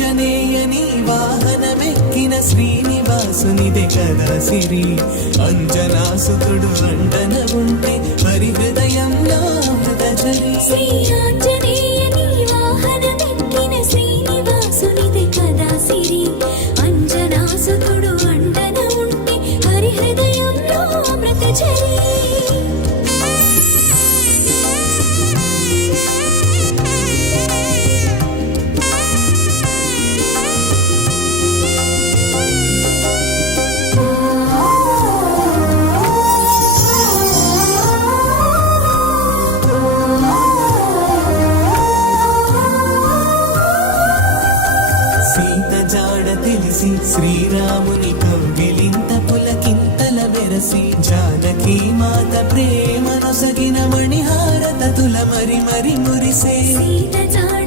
ఆంజనేయని వాహనమెక్కిన శ్రీనివాసునిదే కదా సిరి అంజనాసుతుడు అండన ఉంటే హరి హృదయంలో అమృతఝరి శ్రీ ఆంజనేయని వాహనమెక్కిన శ్రీనివాసునిదే కదా సిరి అంజనాసుతుడు అండన ఉంటే హరి హృదయంలో అమృతఝరి సీత జాడ తెలిసి శ్రీరాముని కౌగిలింత పులకింతల వెరసి జానకి మాత ప్రేమను సగిన మణిహారతతుల మరి మరి మురిసే సీత జాడ